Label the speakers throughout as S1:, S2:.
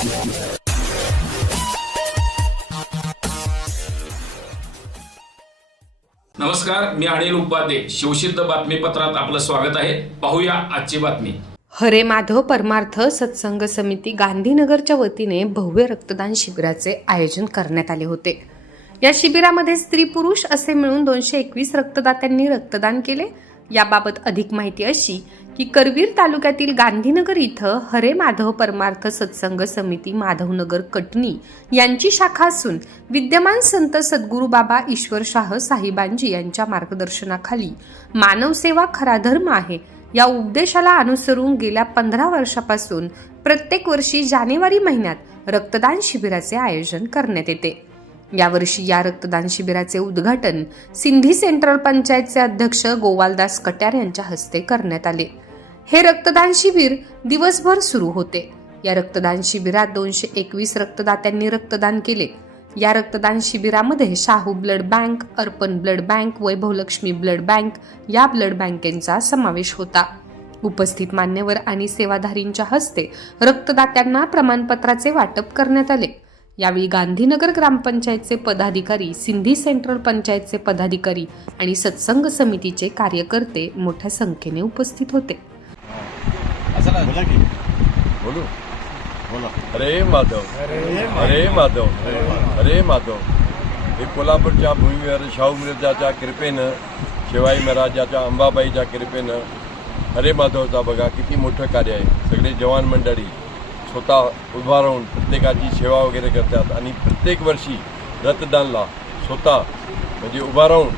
S1: नमस्कार मी अनिल उपाध्ये. शिवसिद्ध बातमीपत्रात आपलं स्वागत आहे. पाहूया आजची बातमी.
S2: हरे माधव परमार्थ सत्संग समिती गांधीनगरच्या वतीने भव्य रक्तदान शिबिराचे आयोजन करण्यात आले होते. या शिबिरामध्ये स्त्री पुरुष असे मिळून दोनशे एकवीस रक्तदात्यांनी रक्तदान केले. याबाबत अधिक माहिती अशी की करवीर तालुक्यातील गांधीनगर इथं हरे माधव परमार्थ सत्संग समिती माधवनगर कटनी यांची शाखा असून विद्यमान संत सद्गुरू बाबा ईश्वर शाह साहिबांजी यांच्या मार्गदर्शनाखाली मानवसेवा खरा धर्म आहे. या उपदेशाला अनुसरून गेल्या पंधरा वर्षापासून प्रत्येक वर्षी जानेवारी महिन्यात रक्तदान शिबिराचे आयोजन करण्यात येते. यावर्षी या रक्तदान शिबिराचे उद्घाटन सिंधी सेंट्रल पंचायतचे अध्यक्ष गोवालदास कट्यार यांच्या हस्ते करण्यात आले. हे रक्तदान शिबिर दिवसभर सुरू होते. या रक्तदान शिबिरात दोनशे एकवीस रक्तदात्यांनी रक्तदान केले. या रक्तदान शिबिरामध्ये Shahu blood bank Arpan blood bank Vaibhavlakshmi blood bank या ब्लड बँकेचा समावेश होता. उपस्थित मान्यवर आणि सेवाधारींच्या हस्ते रक्तदात्यांना प्रमाणपत्राचे वाटप करण्यात आले. यावेळी गांधीनगर ग्रामपंचायतचे पदाधिकारी सिंधी सेंट्रल पंचायतचे पदाधिकारी आणि सत्संग समितीचे कार्यकर्ते मोठ्या संख्येने उपस्थित होते.
S3: बोला की.
S4: बोलू.
S3: बोला.
S4: हरे माधव. हरे माधव. हरे माधव. हे कोल्हापूरच्या भूमीवर शाहू मिर्जाच्या कृपेनं शिवाई महाराजाच्या अंबाबाईच्या कृपेनं हरे माधवचा बघा किती मोठं कार्य आहे. सगळे जवान मंडळी. स्वतः उभा राहून प्रत्येकाची सेवा वगैरे करतात आणि प्रत्येक वर्षी रक्तदानला स्वतः म्हणजे उभा राहून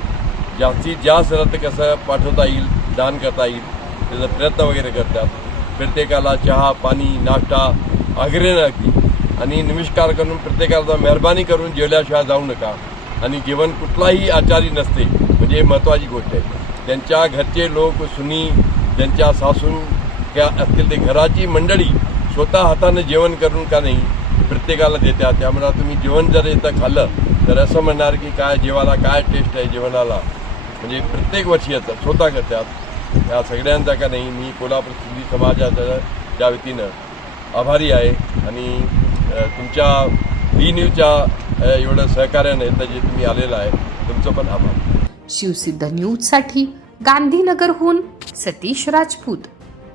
S4: जास्तीत जास्त रक्त कसं पाठवता येईल दान करता येईल त्याचा प्रयत्न वगैरे करतात. प्रत्येकाला चहा पाणी नाश्ता आग्रह अगदी आणि नमस्कार करून प्रत्येकाला मेहरबानी करून जेवल्याशिवाय जाऊ नका. आणि जेवण कुठलाही आचारी नसते म्हणजे महत्त्वाची गोष्ट आहे. त्यांच्या घरचे लोक सुनी त्यांच्या सासून त्या असतील ते घराची मंडळी स्वतः हातानं जेवण करून का नाही प्रत्येकाला देतात त्यामुळे तुम्ही जेवण जर येतं खाल्लं तर असं म्हणणार की काय जेवाला काय टेस्ट आहे जेवणाला? म्हणजे प्रत्येक वर्षी येतात स्वतः करतात. या सगळ्यांचा का नाही मी कोल्हापूर सिंधी समाजाच्या त्या वतीनं आभारी आहे. आणि तुमच्या बी न्यूजच्या एवढं सहकार्यानं इथं जे तुम्ही आलेलं आहे तुमचं पण आभार.
S2: शिवसिद्ध न्यूजसाठी गांधीनगरहून सतीश राजपूत.